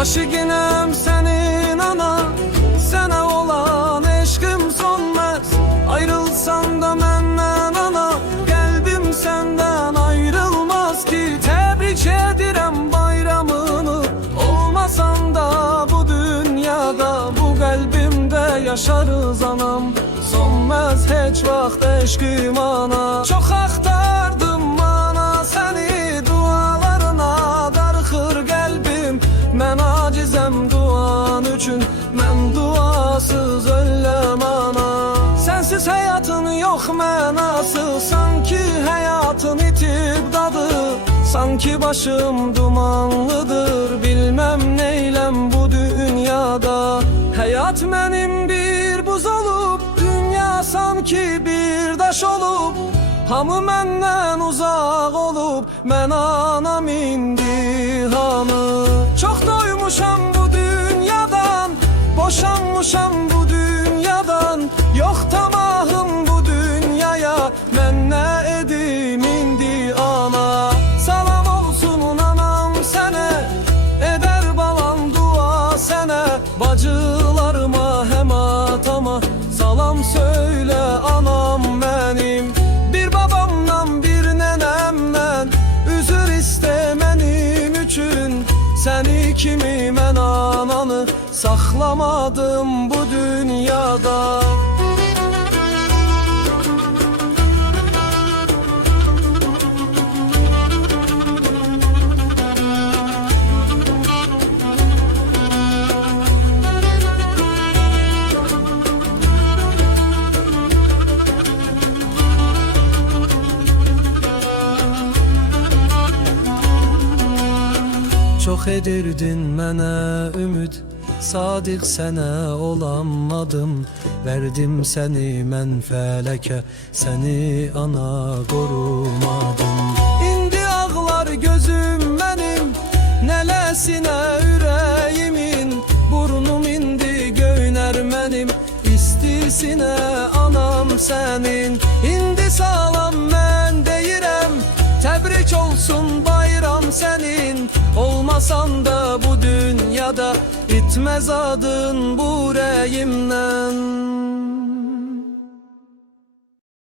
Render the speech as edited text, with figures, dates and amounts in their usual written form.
Aşıkinem senin ana, sana olan eşkim sonmaz. Ayrılsan da menden ana, kalbim senden ayrılmaz ki. Tebrik edirem bayramını, olmasan da bu dünyada, bu kalbimde yaşarız anam. Sonmaz hiç vakt eşkim ana. Çok aktardım ana seni, dualarına darıxır kalbim. Mən acizəm duan üçün, mən duasız ölləm ana. Sensiz hayatın yok mənası, sanki hayatın itib dadı. Sanki başım dumanlıdır, bilmem neylem bu dünyada. Hayat mənim bir buz olup, dünya sanki bir daş olup. Hamı məndən uzaq olub, mən anam indi hanı. Çok doymuşam bu dünyadan, boşanmışam bu dünyadan. Yok tamahım bu dünyaya, mən nə edim indi ana. Salam olsun anam sənə, eder balam dua sənə. Bacılarıma hem atama, salam söyle anam mənim. Bir babamdan bir nenemden, üzür iste benim üçün. Seni kimi mən ananı, saxlamadım bu dünyada. Çok edirdin mənə ümid, sadiq sənə olamadım. Verdim səni mən fələkə, səni ana qorumadım. İndi ağlar gözüm mənim, nələsinə ürəyimin. Burnum indi göynər mənim, istisinə anam sənin. İndi salam mən deyirəm, təbrik olsun bayram sənin. Olmasan da bu dünyada, itmez adın bu rəyimdən.